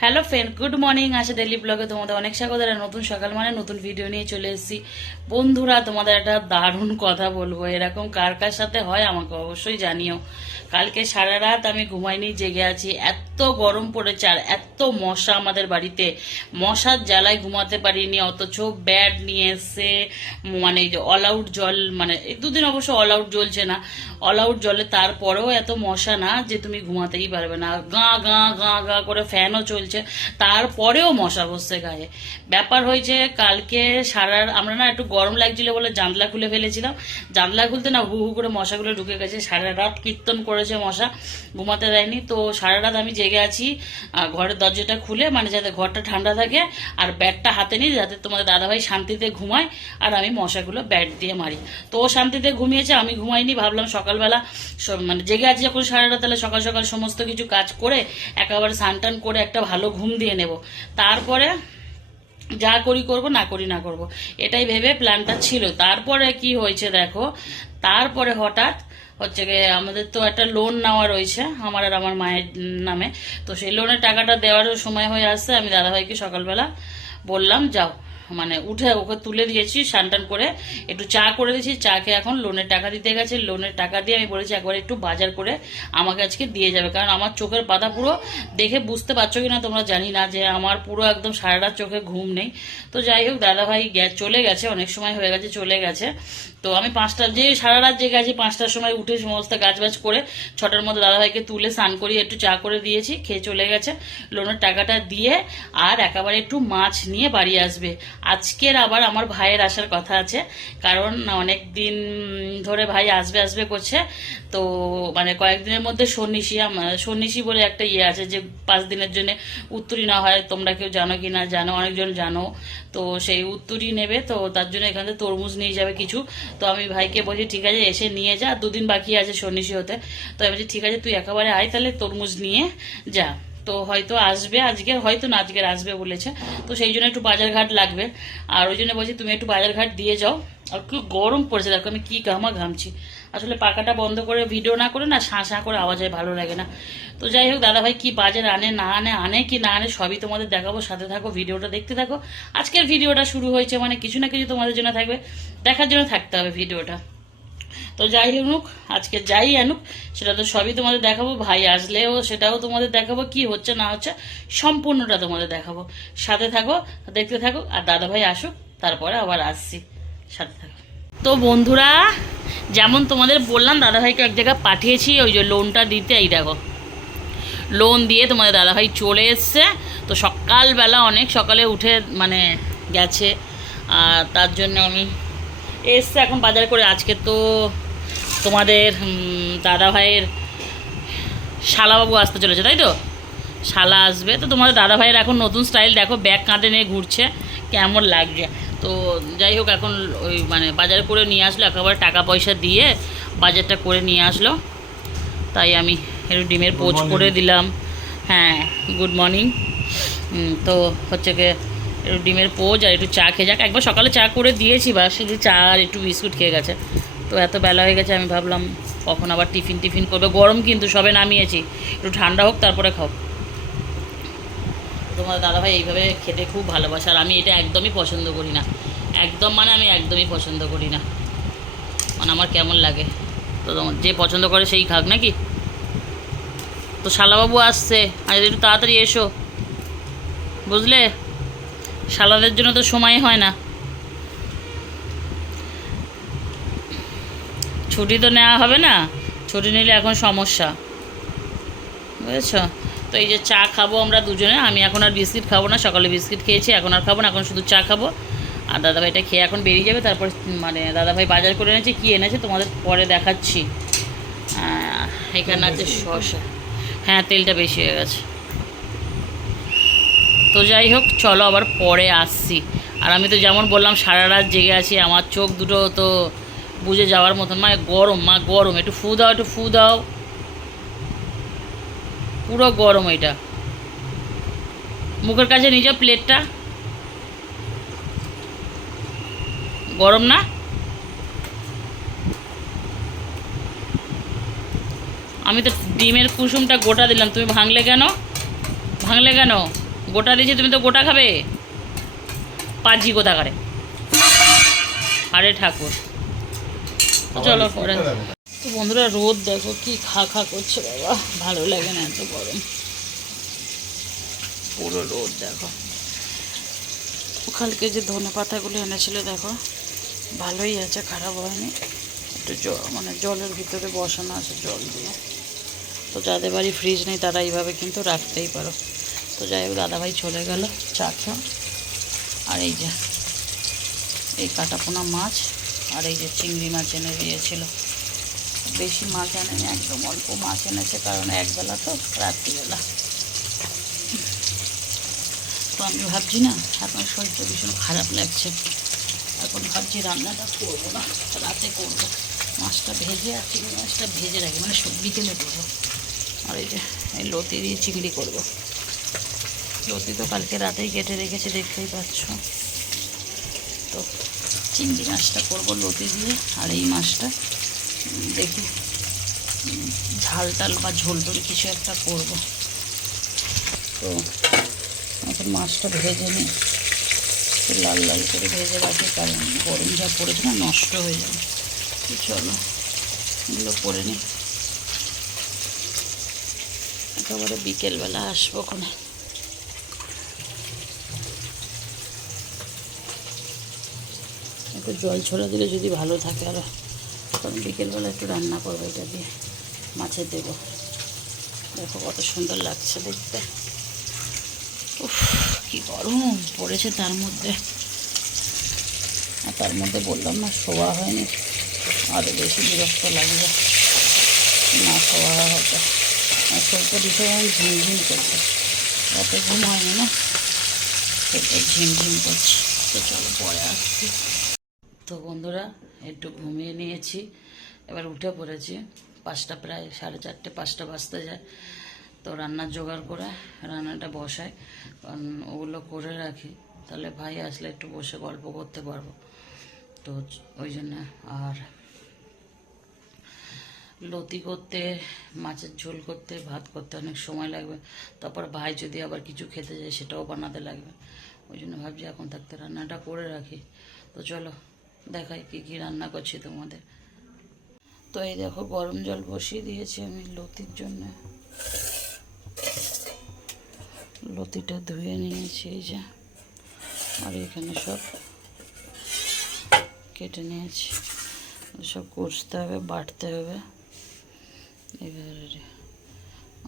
Hello friend good morning আশা daily ব্লগে তোমাদের অনেক স্বাগত। আর নতুন সকাল মানে নতুন ভিডিও নিয়ে চলে এসেছি। বন্ধুরা, তোমাদের একটা দারুণ কথা বলব। এরকম কার কার সাথে হয় আমাকে অবশ্যই জানিও। কালকে সারা রাত আমি ঘুমাইনি, জেগে আছি। এত গরম পড়েছে আর এত মশা আমাদের বাড়িতে। মশার জ্বালায় ঘুমাতে পারিনি, অথচ ব্যাড নিয়ে এসে মানে অল আউট জল মানে দুদিন অবশ্য অল আউট জ্বলছে না। অল আউট জলে তারপরেও এত মশা না যে তুমি ঘুমাতেই পারবে না। গা গা গা গা করে ফ্যানও চলছে। তারপরেও মশা বসছে গায়ে। ব্যাপার হয়েছে, কালকে সারার আমরা না একটু গরম লাগছিল বলে জানলা খুলে ফেলেছিলাম। জানলা খুলতে না হু হু করে মশাগুলো ঢুকে গেছে। সারা রাত কীর্তন করেছে মশা, ঘুমাতে দেয়নি। তো সারা রাত আমি জেগে আছি ঘরের দরজাটা খুলে মানে যাতে ঘরটা ঠান্ডা থাকে আর ব্যাটটা হাতে নিই, যাতে তোমাদের দাদাভাই শান্তিতে ঘুমায় আর আমি মশাগুলো ব্যাট দিয়ে মারি। তো ও শান্তিতে ঘুমিয়েছে, আমি ঘুমাইনি, ভাবলাম সকালবেলা মানে জেগে আছি যখন সারা রাত, তাহলে সকাল সকাল সমস্ত কিছু কাজ করে, একেবারে স্নান টান করে একটা ভালো ঘুম দিয়ে নেব। তারপরে যা করি করব, না করি না করব। এটাই ভেবে প্ল্যানটা ছিল। তারপরে কি হয়েছে দেখো, তারপরে হঠাৎ হচ্ছে গিয়ে আমাদের তো একটা লোন নেওয়া রয়েছে, আমার আর আমার মায়ের নামে। তো সেই লোনের টাকাটা দেওয়ারও সময় হয়ে আসছে। আমি দাদাভাইকে সকালবেলা বললাম, যাও। মানে উঠে ওকে তুলে দিয়েছি টান করে। একটু চা করে দিয়েছি চাকে এখন লোনের টাকা দিতে গেছে। লোনের টাকা দিয়ে আমি বলেছি, একবার একটু বাজার করে আমাকে আজকে দিয়ে যাবে। কারণ আমার চোখের পাতা পুরো দেখে বুঝতে পারছ কিনা তোমরা জানি না যে আমার পুরো একদম সারা রাত চোখে ঘুম নেই। তো যাই হোক, দাদাভাই চলে গেছে, অনেক সময় হয়ে গেছে, চলে গেছে। তো আমি পাঁচটা, যে সারা রাত জেগে আছি, পাঁচটার সময় উঠে সমস্ত কাজবাজ করে ছটার মধ্যে দাদাভাইকে তুলে স্নান করিয়ে একটু চা করে দিয়েছি, খেয়ে চলে গেছে। লোনের টাকাটা দিয়ে আর একেবারে একটু মাছ নিয়ে বাড়ি আসবে। আজকের আবার আমার ভাইয়ের আসার কথা আছে, কারণ অনেক দিন ধরে ভাই আসবে আসবে করছে। তো মানে কয়েকদিনের মধ্যে সন্ন্যাসী আম- সন্ন্যাসী বলে একটা ইয়ে আছে যে পাঁচ দিনের জন্য উত্তরী না হয়, তোমরা কেউ জানো কি না জানো, অনেকজন জানো। তো সেই উত্তরই নেবে, তো তার জন্য এখানে তরমুজ নিয়ে যাবে কিছু। তো আমি ভাইকে বলছি, ঠিক আছে, এসে নিয়ে যা, দুদিন বাকি আছে সন্ন্যাসী হতে। তো আমি বলছি, ঠিক আছে, তুই একেবারে আয়, তাহলে তরমুজ নিয়ে যা। তো হয়তো আসবে আজকে, হয়তো না আজকের আসবে বলেছে। তো সেই জন্য একটু বাজারঘাট লাগবে। আর ওই জন্য বলছি, তুমি একটু বাজারঘাট দিয়ে যাও। আর খুব গরম পড়েছে, দেখো আমি কি ঘামা ঘামছি আসলে পাখাটা বন্ধ করে ভিডিও না করে না শাঁ শাঁ করে আওয়াজ হয়, ভালো লাগে না। তো যাই হোক, দাদাভাই কি বাজার আনে না আনে আনে কি না আনে, সবই তোমাদের দেখাবো, সাথে থাকো ভিডিওটা দেখতে থাকো। আজকের ভিডিওটা শুরু হয়েছে মানে কিছু না কিছু তোমাদের জন্য থাকবে, দেখার জন্য থাকতে হবে ভিডিওটা তো যাই আনুক আজকে যাই আনুক, সেটা তো সবই তোমাদের দেখাবো, ভাই আসলেও সেটাও তোমাদের দেখাবো, কি হচ্ছে না হচ্ছে সম্পূর্ণটা তোমাদের দেখাবো। সাথে থাকো, দেখতে থাকো, আর দাদা ভাই আসুক, তারপরে আবার আসছি। সাথে থাকো। তো বন্ধুরা, যেমন তোমাদের বললাম, দাদাভাইকে এক জায়গায় পাঠিয়েছি, ওই যে লোনটা দিতে, এই দেখো। লোন দিয়ে তোমাদের দাদাভাই চলে এসছে। তো সকালবেলা অনেক সকালে উঠে মানে গেছে। আর তার জন্য আমি এসছে এখন বাজার করে। আজকে তো তোমাদের দাদাভাইয়ের শালাবাবু আসতে চলেছে, তাই তো? শালা আসবে। তো তোমাদের দাদাভাইয়ের এখন নতুন স্টাইল দেখো, ব্যাগ কাঁধে নিয়ে ঘুরছে। কেমন লাগছে। তো যাই হোক এখন ওই মানে বাজার করে নিয়ে আসলো একেবারে টাকা পয়সা দিয়ে বাজারটা করে নিয়ে আসলো। তাই আমি একটু ডিমের পোচ করে দিলাম। হ্যাঁ গুড মর্নিং তো হচ্ছে গিয়ে একটু ডিমের পোচ আর একটু চা খেয়ে যাক। একবার সকালে চা করে দিয়েছি বা শুধু চা আর একটু বিস্কুট খেয়ে গেছে। তো এত বেলা হয়ে গেছে আমি ভাবলাম কখন আবার টিফিন টিফিন করবে। গরম কিন্তু সবে নামিয়েছি। একটু ঠান্ডা হোক তারপরে খাও তোমার দাদাভাই এইভাবে খেতে খুব ভালোবাসে, আর আমি এটা একদমই পছন্দ করি না। একদম মানে আমি একদমই পছন্দ করি না। মানে আমার কেমন লাগে? তো যে পছন্দ করে সেই খাক নাকি? তো শালাবাবু আসছে, আর একটু তাড়াতাড়ি এসো। বুঝলে? শালাদের জন্য তো সময় হয় না। ছুটি তো নেওয়া হবে না, ছুটি নিলে এখন সমস্যা। বুঝেছ? তো এই যে চা খাব আমরা দুজনে। আমি এখন আর বিস্কিট খাব না সকালে বিস্কিট খেয়েছি এখন আর খাব না এখন শুধু চা খাব। আর দাদাভাইটা খেয়ে এখন বেরিয়ে যাবে তারপর মানে দাদাভাই বাজার করে এনেছে কী এনেছে তোমাদের পরে দেখাচ্ছি। এখানে আছে শসা। হ্যাঁ তেলটা বেশি হয়ে গেছে। তো যাই হোক চলো আবার পরে আসছি। আর আমি তো যেমন বললাম সারা রাত জেগে আছি আমার চোখ দুটো তো বুঝে যাওয়ার মতন মা গরম মা গরম একটু ফু দাও একটু ফু দাও। পুরো গরম এটা। মুখের কাছে যাও প্লেটটা। গরম না? আমি তো ডিমের কুসুমটা গোটা দিলাম। তুমি ভাঙলে কেন? ভাঙলে কেন? গোটা দিয়েছি তুমি তো গোটা খাবে? পাজি কোথা করে আরে ঠাকুর। চলো তো বন্ধুরা, রোদ দেখো কি খা খা করছে বাবা। ভালো লাগে না এত গরম। পুরো রোদ দেখো। ও কালকে যে ধনে পাতাগুলো এনেছিল দেখো, ভালোই আছে, খারাপ হয়নি। একটু মানে জলের ভিতরে বসানো আছে জল দিয়ে। তো যাদের বাড়ি ফ্রিজ নেই, তারা এইভাবে কিন্তু রাখতেই পারো। তো যাই হোক, দাদাভাই চলে গেল চা খা আর এই যে, এই কাটাপোনা মাছ আর এই যে চিংড়ি মাছ এনে দিয়েছিল। বেশি মাছ আনেনি, একদম অল্প মাছ এনেছে, কারণ একবেলা তো, রাত্রিবেলা। তো আমি ভাবছি না, এখন শরীরটা ভীষণ খারাপ লাগছে। এখন ভাবছি রান্নাটা করব না, রাতে করব। মাছটা ভেজে আর চিংড়ি মাছটা ভেজে রাখি মানে বিকেলে করব। আর এই যে, এই লতি দিয়ে চিংড়ি করব। লতি তো কালকে রাতেই কেটে রেখেছে, দেখতেই পাচ্ছ। তো চিংড়ি মাছটা করব লতি দিয়ে, আর এই মাছটা দেখি। ঝাল টাল বা ঝোল টোল কিছু একটা করব। তো এখন মাছটা ভেজে নিই। লাল লাল করে ভেজে রাখি কারণ গরম যা পড়েছে না নষ্ট হয়ে যাবে। তো চলো এগুলো করে নিই। একেবারে বিকেলবেলা আসব ওখানে। একটু জল ছড়া দিলে যদি ভালো থাকে আরও কারণ বিকেলবেলা একটু রান্না করব, এটা দিয়ে মাছের দেবো। দেখো কত সুন্দর লাগছে দেখতে। উফ, কি গরম পড়েছে তার মধ্যে। আর তার মধ্যে বললাম না, শোয়া হয়নি। আরও বেশি বিরক্ত লাগবে না শোয়া হতো। আর শরীরটা ভীষণ ঝিমঝিম করছে। রাতে ঘুম হয়নি না? শরীরটা ঝিমঝিম করছে। তো চলো পরে আসছি। তো বন্ধুরা একটু ঘুমিয়ে নিয়েছি। এবার উঠে পড়েছি। পাঁচটা প্রায়, সাড়ে চারটে, পাঁচটা বাজতে যায়। তো রান্নার জোগাড় করে রান্নাটা বসাই। কারণ ওগুলো করে রাখি। তাহলে ভাই আসলে একটু বসে গল্প করতে পারব। তো ওই জন্য আর লতি করতে, মাছের ঝোল করতে, ভাত করতে অনেক সময় লাগবে। তারপর ভাই যদি আবার কিছু খেতে যায়, সেটাও বানাতে লাগবে। ওই জন্য ভাবছি এখন থাকতে রান্নাটা করে রাখি। তো চলো দেখাই কি কি রান্না করছি তোমাদের। তো এই দেখো, গরম জল বসিয়ে দিয়েছি আমি লতির জন্য। লতিটা ধুয়ে নিয়েছি এই যে। আর এখানে সব কেটে নিয়েছি। সব কষতে হবে, বাটতে হবে। এবারে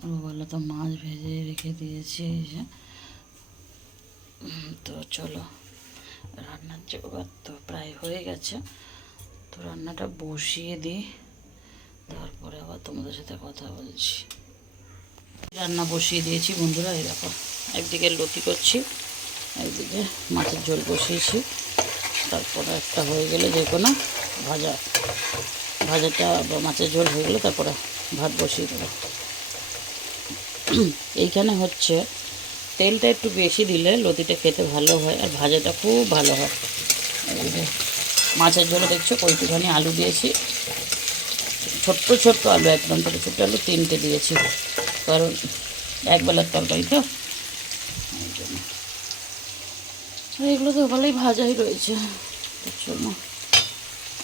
ওগুলো তো মাছ ভেজে রেখে দিয়েছি এই যে। তো চলো। রান্নার জোগাড় তো প্রায় হয়ে গেছে। তো রান্নাটা বসিয়ে দিই, তারপরে আবার তোমাদের সাথে কথা বলছি। রান্না বসিয়ে দিয়েছি বন্ধুরা, এই দেখো, একদিকে লতি করছি, একদিকে মাছের ঝোল বসিয়েছি। তারপরে একটা হয়ে গেলে যে কোনো ভাজা, ভাজাটা বা মাছের ঝোল হয়ে গেলে তারপরে ভাত বসিয়ে দেবো। এইখানে হচ্ছে তেলটা একটু বেশি দিলে লতিটা খেতে ভালো হয় আর ভাজাটা খুব ভালো হয়। মাছের ঝোলে দেখছ কইটুখানি আলু দিয়েছি। ছোট্ট ছোট্ট আলু, একদম ছোটো ছোট্ট আলু, তিনটে দিয়েছি। কারণ একবেলার তরকারি তো। জন্য এগুলো তো ভালোই ভাজাই রয়েছে। জন্য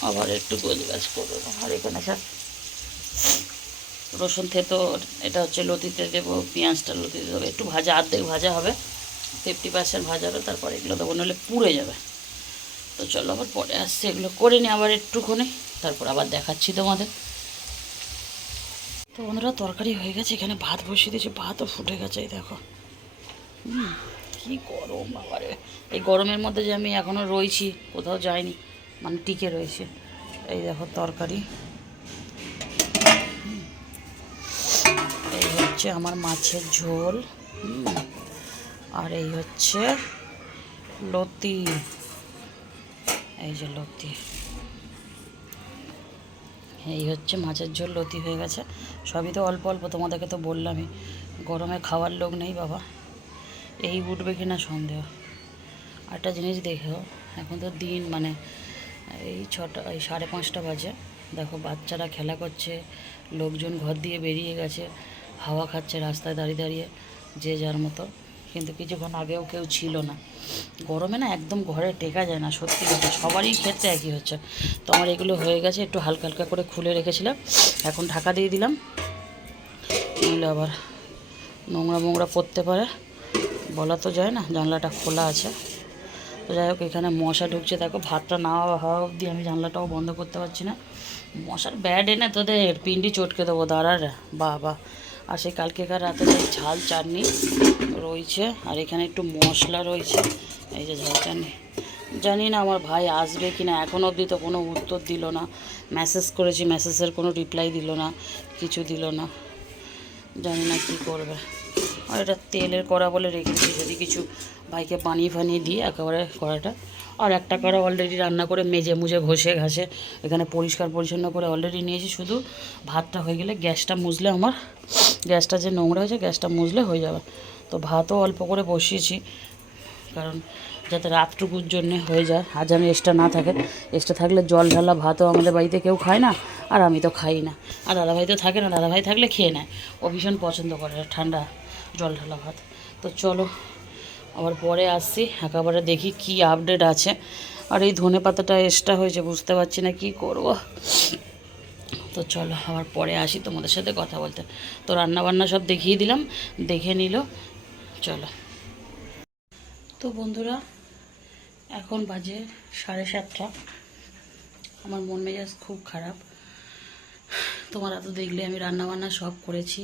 আবার একটু গোছ গাছ করে দেবো আর এখানে সব রসুন থেতো এটা হচ্ছে লতিতে দেবো, পেঁয়াজটা লতিতে দেবো, একটু ভাজা অর্ধেক ভাজা হবে ফিফটি পার্সেন্ট ভাজা হবে, তারপরে এগুলো দেবো নাহলে পুড়ে যাবে। তো চলো আবার পরে আসছে, এগুলো করে নিই আবার একটুখানি, তারপর আবার দেখাচ্ছি তোমাদের। তো বন্ধুরা, তরকারি হয়ে গেছে, এখানে ভাত বসিয়ে দিয়েছি, ভাতও ফুটে গেছে, এই দেখো। কি গরম, বাবারে। এই গরমের মধ্যে যে আমি এখনও রয়েছি, কোথাও যাইনি মানে টিকে রয়েছে। এই দেখো তরকারি। হচ্ছে আমার মাছের ঝোল। আর এই হচ্ছে লতি। এই যে লতি। এই হচ্ছে মাছের ঝোল, লতি হয়ে গেছে। সবই তো অল্প অল্প, তোমাদেরকে তো বললামই। গরমে খাওয়ার লোক নেই বাবা। এই উঠবে কি না সন্দেহ। একটা জিনিস দেখো এখন তো দিন মানে এই ছটা, এই সাড়ে পাঁচটা বাজে। দেখো বাচ্চারা খেলা করছে, লোকজন ঘর দিয়ে বেরিয়ে গেছে। হাওয়া খাচ্ছে, রাস্তায় দাঁড়িয়ে দাঁড়িয়ে যে যার মতো। কিন্তু কিছুক্ষণ আগেও কেউ ছিল না। গরমে না একদম ঘরে টেকা যায় না, সত্যি কথা। সবারই ক্ষেত্রে একই হচ্ছে। তো আমার এগুলো হয়ে গেছে, একটু হালকা হালকা করে খুলে রেখেছিলাম। এখন ঢাকা দিয়ে দিলাম। নইলে আবার নোংরা মোংরা পড়তে পারে। বলা তো যায় না, জানলাটা খোলা আছে। তো যাই হোক, এখানে মশা ঢুকছে। দেখো, ভাতটা না হওয়া অবধি আমি জানলাটাও বন্ধ করতে পারছি না। মশার ব্যাড এনে তোদের, পিন্ডি চটকে দেবো দাঁড়ার বাবা। আর সেই কালকেকার রাতে ঝাল চাটনি রয়েছে। আর এখানে একটু মশলা রয়েছে। এই যে ঝাল চাটনি। জানি না আমার ভাই আসবে কি না এখন অবধি তো কোনো উত্তর দিল না। মেসেজ করেছি মেসেজের কোনো রিপ্লাই দিল না, কিছু দিল না। জানি না কী করবে। আর এটা তেলের কড়া বলে রেখেছি, যদি কিছু ভাইকে পানি ফানিয়ে দিই, একেবারে কড়াটা আর একটা কড়া অলরেডি রান্না করে মেজে মুজে ঘষে ঘাসে এখানে পরিষ্কার পরিচ্ছন্ন করে অলরেডি নিয়েছি। শুধু ভাতটা হয়ে গেলে গ্যাসটা মুজলে আমার, গ্যাসটা যে নোংরা হয়েছে গ্যাসটা মুজলে হয়ে যাবে। তো ভাতও অল্প করে বসিয়েছি, কারণ যাতে রাতটুকুর জন্য হয়ে যায়। আর যেন এক্সট্রা না থাকে এক্সট্রা থাকলে জল ঢালা ভাতও আমাদের বাড়িতে কেউ খায় না, আর আমি তো খাই না। আর দাদাভাই তো থাকে না, দাদাভাই থাকলে খেয়ে নেয়। ও ভীষণ পছন্দ করে ঠান্ডা জল ঢালা ভাত। তো চলো আবার পরে আসছি, একেবারে দেখি কি আপডেট আছে। আর এই ধনে পাতাটা এক্সট্রা হয়েছে, বুঝতে পারছি না কি করব। তো চলো, আবার পরে আসি তোমাদের সাথে কথা বলতে। তো রান্না বান্না সব দেখিয়ে দিলাম, দেখে নিল, চলো। তো বন্ধুরা, এখন বাজে সাড়ে সাতটা। আমার মন মেজাজ খুব খারাপ। তোমরা তো দেখলে আমি রান্না বান্না সব করেছি,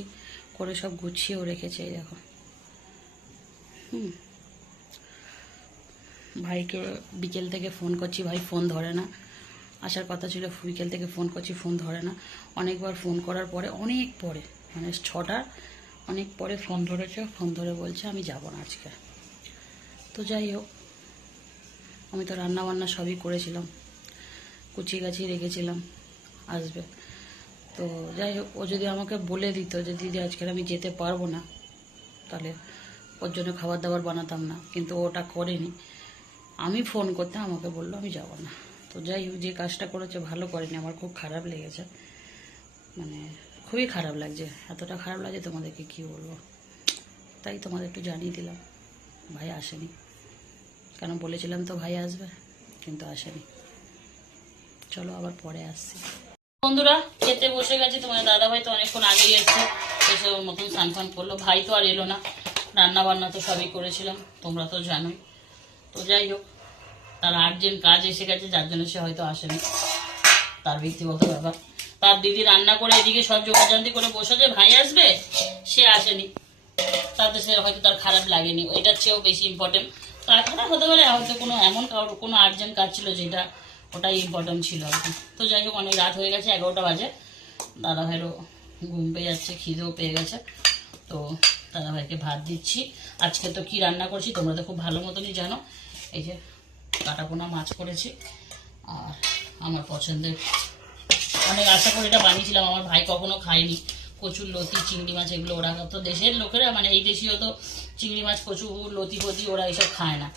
করে সব গুছিয়েও রেখেছি, এই দেখো। হুম। ভাইকে বিকেল থেকে ফোন করছি, ভাই ফোন ধরে না। আসার কথা ছিল, বিকেল থেকে ফোন করছি, ফোন ধরে না। অনেকবার ফোন করার পরে, অনেক পরে মানে ছটার অনেক পরে ফোন ধরেছে, ফোন ধরে বলছে, আমি যাব না আজকে। তো যাই হোক, আমি তো রান্না বান্না সবই করেছিলাম। কুচি গাছি রেখেছিলাম, আসবে। তো যাই হোক, ও যদি আমাকে বলে দিত যে, দিদি আজকের আমি যেতে পারব না, তাহলে ওর জন্য খাবার দাবার বানাতাম না। কিন্তু ওটা করেনি। আমি ফোন করতে আমাকে বলল, আমি যাব না। তো যাই হোক, যে কাজটা করেছে, ভালো করেনি। আমার খুব খারাপ লেগেছে। মানে খুবই খারাপ লাগছে। এতটা খারাপ লাগছে তোমাদেরকে কি বলব? তাই তোমাদের একটু জানিয়ে দিলাম। ভাই আসেনি। কেন বলেছিলাম তো ভাই আসবে, কিন্তু আসেনি। চলো আবার পরে আসছি। বন্ধুরা, খেতে বসে গেছি। তোমার দাদা ভাই তো অনেকক্ষণ আগেই এসছে। এসে মতন স্নান করল। ভাই তো আর এলো না। রান্না বান্না তো সবই করেছিলাম। তোমরা তো জানোই। তো যাই হোক, তার আর্জেন্ট কাজ এসে গেছে, যার জন্য সে হয়তো আসেনি। তার ব্যক্তিগত ব্যাপার। তার দিদি রান্না করে এদিকে সব যোগাযান্তি করে বসেছে, ভাই আসবে? সে আসেনি। তাতে সে হয়তো তার খারাপ লাগেনি, ওইটার চেয়েও বেশি ইম্পর্টেন্ট তাছাড়া হতে পারে হয়তো কোনো এমন কারও, কোনো আর্জেন্ট কাজ ছিল যেটা, ওটাই ইম্পর্টেন্ট ছিল আর কি। তো যাই হোক, অনেক রাত হয়ে গেছে, এগারোটা বাজে। দাদা ভাইয়েরও ঘুম পেয়ে যাচ্ছে, খিদেও পেয়ে গেছে। তো দাদা ভাইকে ভাত দিচ্ছি। আজকে তো কি রান্না করছি, তোমরা তো খুব ভালো মতনই জানো। এই যে কাটাপোনা মাছ করেছি। আর আমার পছন্দের অনেক আশা করে এটা বানিয়েছিলাম, আমার ভাই কখনো খায়নি। কচুর লতি, চিংড়ি মাছ, এগুলো ওরা তো দেশের লোকেরা মানে এই দেশীয় তো চিংড়ি মাছ, কচু, লতি ফতি ওরা এসব খায় না।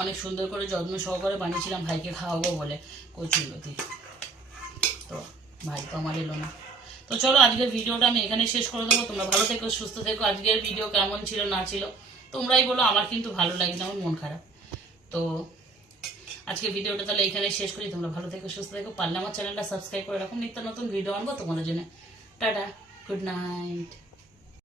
অনেক সুন্দর করে যত্ন সহকারে বানিয়েছিলাম, ভাইকে খাওয়াবো বলে কচুর লতি। তো ভাই তো আমার এলো না। তো চলো আজকের ভিডিওটা আমি এখানে শেষ করে দেবো। তোমরা ভালো থেকো, সুস্থ থেকো। আজকের ভিডিও কেমন ছিল, না ছিল, তোমরাই বলো। আমার কিন্তু ভালো লাগে না আমার মন খারাপ। তো আজকে ভিডিওটা তাহলে এখানে শেষ করি। তোমরা ভালো থেকো, সুস্থ থেকো। পারলে আমার চ্যানেলটা সাবস্ক্রাইব করে রাখো। নিত্য নতুন ভিডিও আনব তোমাদের জন্য। Tata, good night.